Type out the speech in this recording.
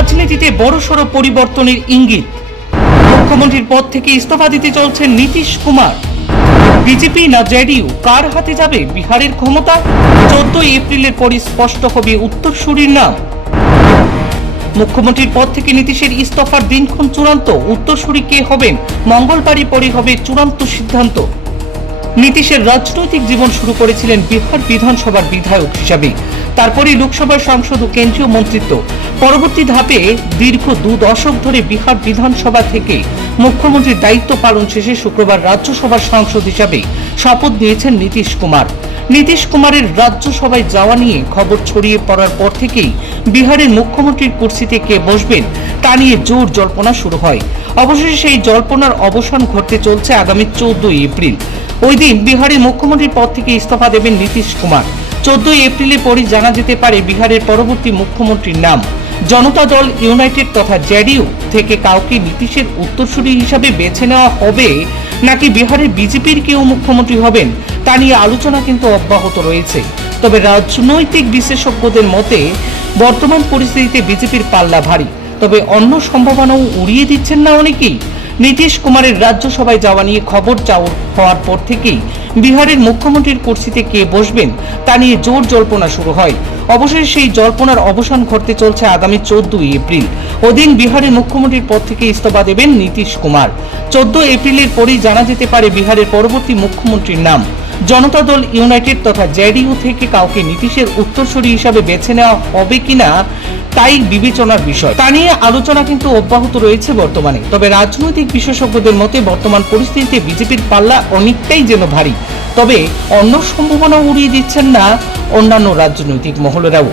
রাজনীতিতে বড়সড় পরিবর্তনের ইঙ্গিত। মুখ্যমন্ত্রীর পদ থেকে ইস্তফা দিতে চলছেন নীতিশ কুমার। বিজেপি না জেডিইউ, কার হাতে যাবে বিহারের ক্ষমতা? 14 এপ্রিলের পরই স্পষ্ট হবে উত্তরসূরির নাম। মুখ্যমন্ত্রীর পদ থেকে নীতিশের ইস্তফার দিনক্ষণ চূড়ান্ত। উত্তরসূরি কে হবেন মঙ্গলবারই পরই হবে চূড়ান্ত সিদ্ধান্ত। নীতিশের রাজনৈতিক জীবন শুরু করেছিলেন বিহার বিধানসভার বিধায়ক হিসাবে, তারপরে লোকসভার সাংসদ ও কেন্দ্রীয় মন্ত্রিত্ব। পরবর্তী ধাপে দীর্ঘ 2 দশক ধরে বিহার বিধানসভা থেকে মুখ্যমন্ত্রীর দায়িত্ব পালন শেষে শুক্রবার রাজ্যসভার সাংসদ হিসাবে শপথ নিয়েছেন নীতিশ কুমার। নীতিশ কুমারের রাজ্যসভায় যাওয়া নিয়ে খবর ছড়িয়ে পড়ার পর থেকেই বিহারের মুখ্যমন্ত্রীর কুর্সিতে কে বসবেন তা নিয়ে জোর জল্পনা শুরু হয়। অবশেষে সেই জল্পনার অবসান ঘটতে চলছে আগামী 14 এপ্রিল। ওই দিন বিহারের মুখ্যমন্ত্রীর পদ থেকে ইস্তফা দেবেন নীতিশ কুমার। 14 এপ্রিলের পরই জানা যেতে পারে বিহারের পরবর্তী মুখ্যমন্ত্রীর নাম। জনতা দল ইউনাইটেড তথা জেডিইউ থেকে কাউকে নীতিশের উত্তরসূরি হিসাবে বেছে নেওয়া হবে নাকি বিহারের বিজেপির কেউ মুখ্যমন্ত্রী হবেন তা নিয়ে আলোচনা কিন্তু অব্যাহত রয়েছে। তবে রাজনৈতিক বিশেষজ্ঞদের মতে বর্তমান পরিস্থিতিতে বিজেপির পাল্লা ভারী, তবে অন্য সম্ভাবনাও উড়িয়ে দিচ্ছেন না অনেকেই। নীতিশ কুমারের রাজ্যসভায় যাওয়া নিয়ে খবর চাউর হওয়ার পর থেকেই বিহারের মুখ্যমন্ত্রীর কুর্সিতে কে বসবেন তা নিয়ে জোর জল্পনা শুরু হয়। অবশেষে সেই জল্পনার অবসান ঘটতে চলছে আগামী 14 এপ্রিল। ওদিন বিহারের মুখ্যমন্ত্রীর পদ থেকে ইস্তফা দেবেন নীতিশ কুমার। 14 এপ্রিলের পরেই জানা যেতে পারে বিহারের পরবর্তী মুখ্যমন্ত্রীর নাম। জনতা দল ইউনাইটেড তথা জেডিইউ থেকে কাউকে নীতিশের উত্তরসূরি হিসাবে বেছে নেওয়া হবে কিনা তাই বিবেচনার বিষয়। তা নিয়ে আলোচনা কিন্তু অব্যাহত রয়েছে বর্তমানে। তবে রাজনৈতিক বিশেষজ্ঞদের মতে বর্তমান পরিস্থিতিতে বিজেপির পাল্লা অনেকটাই যেন ভারী। তবে অন্য সম্ভাবনা উড়িয়ে দিচ্ছেন না অন্যান্য রাজনৈতিক মহলেরাও।